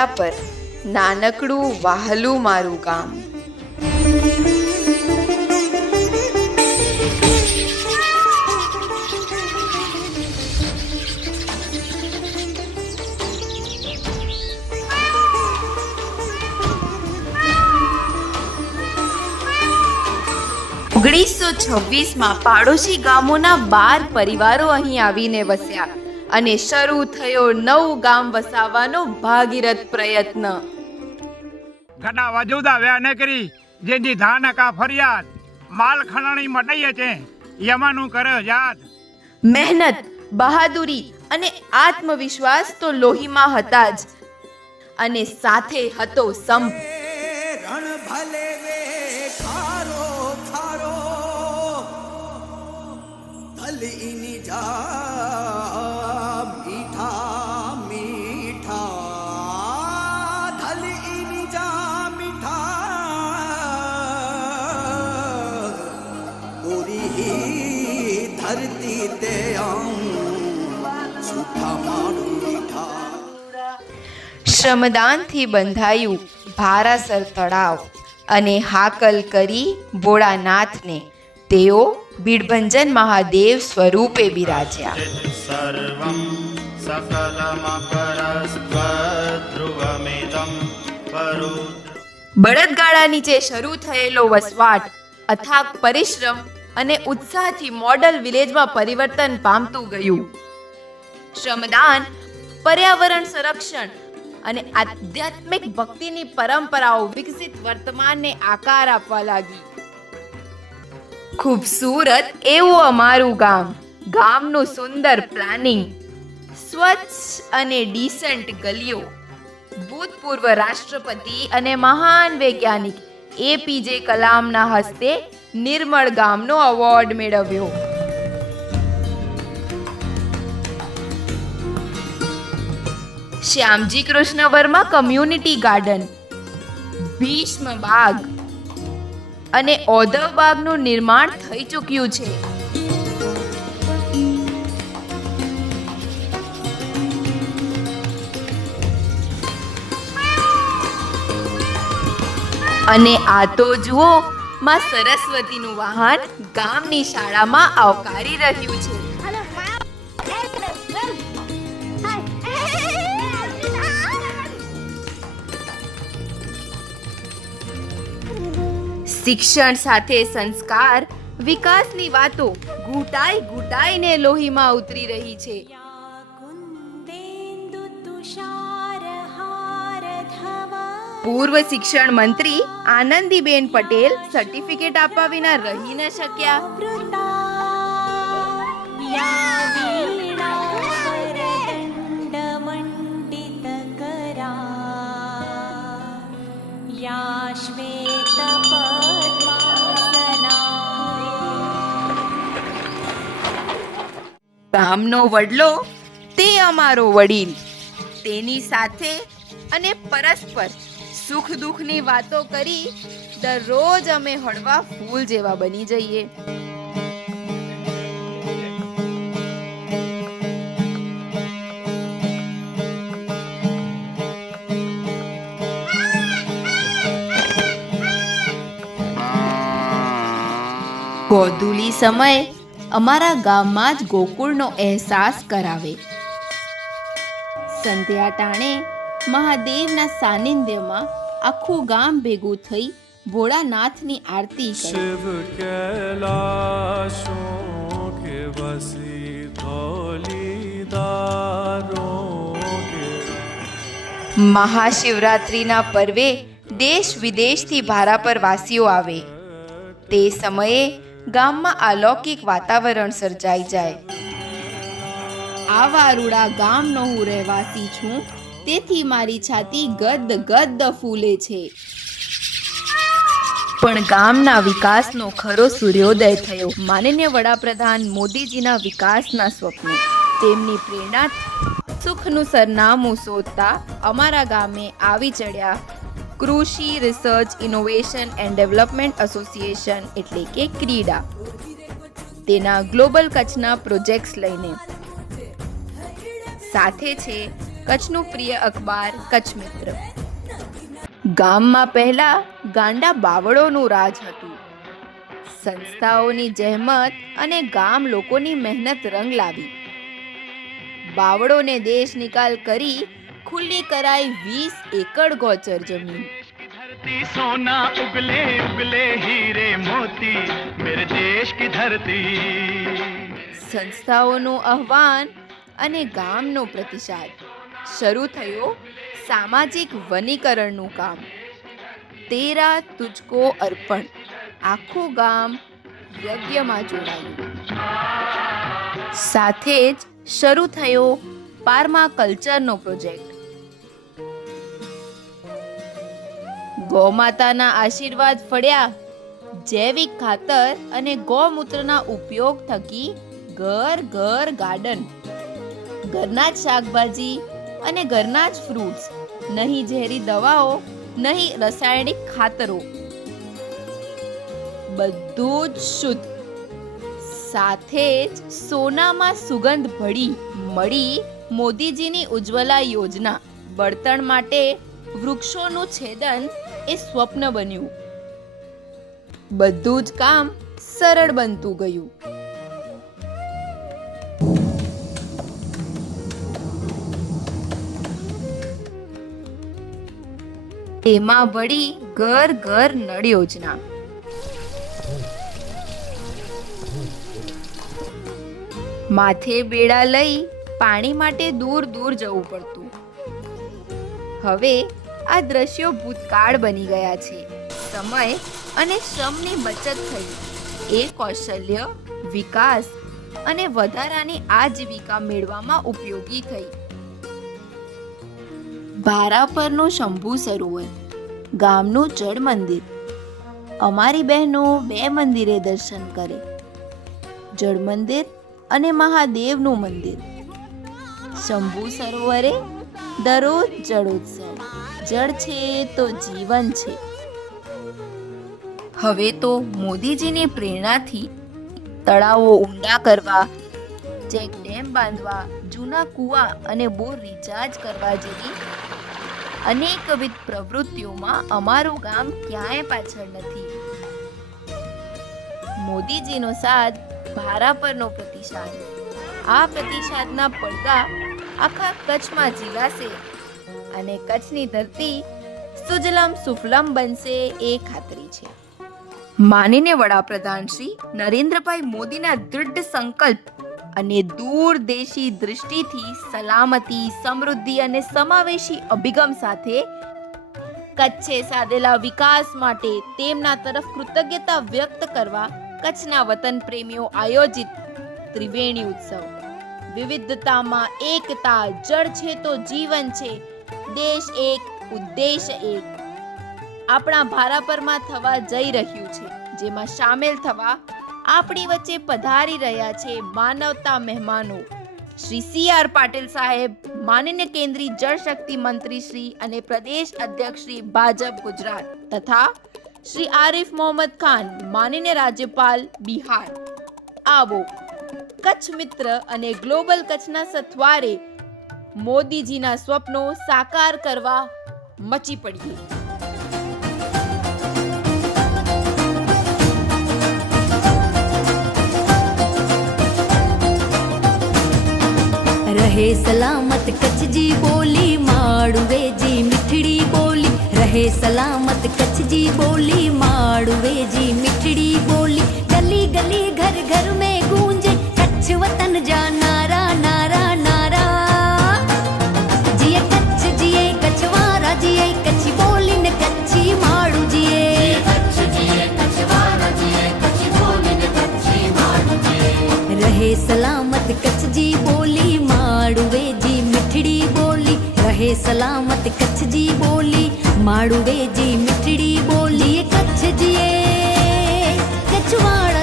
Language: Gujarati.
પગપાળા પર નાનકડું વહાલું મારું ગામ. ઓગણીસો 26માં પાડોશી ગામોના 12 પરિવારો અહીં આવીને વસ્યા અને શરૂ થયો નવું ગામ વસાવવાનો ભાગીરથ પ્રયત્ન. ઘણા વજુદા વ્યાને કરી જેની ધાનકા ફરિયાદ માલ ખણાણી મટાઈએ છે યમાનું કરે યાદ. મહેનત, બહાદુરી અને આત્મવિશ્વાસ તો લોહીમાં હતા જ, અને સાથે હતો સંપ. શ્રમદાનથી બંધાયું ભારાસર તળાવ અને હાકલ કરી ભોળાનાથને તેઓ બીડભંજન મહાદેવ સ્વરૂપે બિરાજ્યા. બળદગાડા નીચે શરૂ થયેલો વસવાટ અથાગ પરિશ્રમ અને ઉત્સાહથી મોડલ વિલેજમાં પરિવર્તન પામતું ગયું. શ્રમદાન, પર્યાવરણ સંરક્ષણ અને આધ્યાત્મિક ભક્તિની પરંપરાઓ વિકસિત વર્તમાનને આકાર આપવા લાગી. ખૂબસૂરત એવું અમારું ગામ, ગામનું સુંદર પ્લાનિંગ, સ્વચ્છ અને ડીસન્ટ ગલીઓ, ભૂતપૂર્વ રાષ્ટ્રપતિ અને મહાન વૈજ્ઞાનિક APJ કલામના હસ્તે નિર્મળ ગામનો એવોર્ડ મેળવ્યો. શ્યામજી કૃષ્ણ વર્મા કમ્યુનિટી ગાર્ડન, ભીષ્મ બાગ અને ઔધવ બાગનું નિર્માણ થઈ ચૂક્યું છે. અને આ તો જુઓ, માં સરસ્વતીનું વાહન ગામની શાળામાં આવકારી રહ્યું છે. શિક્ષણ સાથે સંસ્કાર, વિકાસની વાતો ઘૂંટાઈ ઘૂંટાઈને લોહીમાં ઉતરી રહી છે. પૂર્વ શિક્ષણ મંત્રી આનંદીબેન પટેલ સર્ટિફિકેટ આપવા વિના રહી ન શક્યા. ગામનો વડલો તે અમારો વડીલ, તેની સાથે અને પરસ્પર સુખ દુઃખની વાતો કરી દરરોજ અમે હળવા ફૂલ જેવા બની જઈએ. ગોધૂલી સમયે અમારા ગામમાં જ ગોકુળનો અહેસાસ કરાવે. સંધ્યા ટાણે મહાદેવના સાનિધ્યમાં આખું ગામ ભેગું થઈ ભોળાનાથની આરતી કરે. મહાશિવરાત્રિના પર્વે દેશ વિદેશથી ભારા પર વાસીઓ આવે. તે સમયે ગામમાં અલૌકિક વાતાવરણ સર્જાઈ જાય. આ વારુડા ગામનો હું રહેવાસી છું, તેથી મારી છાતી ગદ ગદ ફૂલે છે. પણ ગામના વિકાસનો ખરો સૂર્યોદય થયો. માનનીય વડાપ્રધાન મોદીજીના વિકાસના સ્વપ્નો, તેમની પ્રેરણા સુખનું સરનામું શોધતા અમારા ગામે આવી ચડ્યા કૃષિ research innovation and development association એટલે કે ક્રીડા. તેના ગ્લોબલ કચ્છના પ્રોજેક્ટ્સ લઈને સાથે છે કચ્છનું પ્રિય અખબાર કચ્છ મિત્ર. ગામમાં પહેલા ગાંડા બાવળોનું રાજ હતું. સંસ્થાઓની જહેમત અને ગામ લોકોની મહેનત રંગ લાવી. બાવળોને દેશ નિકાલ કરી ખુલ્લી કરાઈ 20 એકડ ગોચર જમીન. धरती सोना उगले उगले हीरे मोती मेरे देश की धरती. સંસ્થાઓનું આહ્વાન અને ગામનો પ્રતિસાદ. શરૂ થયો સામાજિક વનીકરણનું કામ. તેરા તુજકો અર્પણ. આખું ગામ યજ્ઞમાં જોડાયું. સાથે જ શરૂ થયો પારમા કલ્ચરનો પ્રોજેક્ટ. ગૌમાતાના આશીર્વાદ ફળ્યા. જૈવિક ખાતર અને ગૌમૂત્રના ઉપયોગ થકી ઘર ઘર ગાર્ડન. ઘરના જ શાકભાજી અને ઘરના જ ફ્રૂટ્સ. નહીં ઝેરી દવાઓ, નહીં રાસાયણિક ખાતરો. બધું જ શુદ્ધ. સાથે જ સોનામાં સુગંધ ભળી મળી મોદીજીની ઉજ્જવલા યોજના. બળતણ માટે વૃક્ષોનું છેદન એ સ્વપ્ન બન્યું. બધું જ કામ સરળ બનતું ગયું. એમાં વળી ઘર ઘર નળ યોજના. માથે બેડા લઈ પાણી માટે દૂર દૂર જવું પડતું. હવે આ દ્રશ્યો ભૂતકાળ બની ગયા છે. સમય અને શ્રમની બચત થઈ. એ કૌશલ્ય, વિકાસ અને વધારાની આજીવિકા મેળવવામાં ઉપયોગી થઈ. ભારાપરનું શંભુ સરોવર, ગામનું જળ મંદિર. અમારી બહેનો 2 મંદિરે દર્શન કરે. જળ મંદિર અને મહાદેવનું મંદિર. શંભુ સરોવરે દરરોજ જળોત્સવ. જળ છે તો જીવન છે. હવે તો મોદીજીની પ્રેરણાથી તળાવો ઊંડા કરવા, ચેક ડેમ બાંધવા, જૂના કૂવા અને બોર રિચાર્જ કરવા જેવી અનેકવિધ પ્રવૃત્તિઓમાં અમારું ગામ ક્યાંય પાછળ નથી. મોદીજીનો સાથ, ભારાપરનો પ્રતિસાદ. આ પ્રતિસાદના પડદા આખા કચ્છમાં ઝીલાશે અને કચ્છની ધરતી સુજલમ સુફલમ બનશે એ ખાતરી છે. માનીને વડાપ્રધાન શ્રી નરેન્દ્રભાઈ મોદીના દૃઢ સંકલ્પ અને દૂરદેશી દૃષ્ટિથી સલામતી, સમૃદ્ધિ અને સમાવેશી અભિગમ સાથે કચ્છે સાધેલા વિકાસ માટે તેમના તરફ કૃતજ્ઞતા વ્યક્ત કરવા કચ્છના વતન પ્રેમીઓ આયોજિત ત્રિવેણી ઉત્સવ. વિવિધતામાં એકતા. જળ છે તો જીવન છે. દેશ એક, ઉદ્દેશ એક. આપણા ભારાપરમાં થવા જઈ રહ્યું છે, જેમાં સામેલ થવા આપણી વચ્ચે પધારી રહ્યા છે માનવતા મહેમાનો શ્રી CR પાટીલ સાહેબ, માનનીય કેન્દ્રીય જળશક્તિ મંત્રી શ્રી અને પ્રદેશ અધ્યક્ષ શ્રી ભાજપ ગુજરાત, તથા શ્રી આરિફ મોહમ્મદ ખાન, માનનીય રાજ્યપાલ બિહાર. આવો કચ્છ મિત્ર અને ગ્લોબલ કચ્છના સથવારે મોદીજીના સ્વપ્નો સાકાર કરવા મચી પડીએ. रहे सलामत कच्छ जी बोली माड़ुवे जी मिठड़ी बोली. रहे सलामत कच्छ जी बोली माड़ुवे जी मिठड़ी बोली. गली गली घर घर में गूंजे कच्छ वतन जा नारा नारा नारा. जिए कच्छ जिए कच्छवारा जिए कच्छी बोली ने कच्छी माड़ू जिए. रहे सलामत कच्छ जी बोली माड़ुवे जी मिठड़ी बोली. रहे सलामत कच्छ जी बोली माड़ुवे जी मिठड़ी बोली. कच्छ जिए कच्छवाड़ा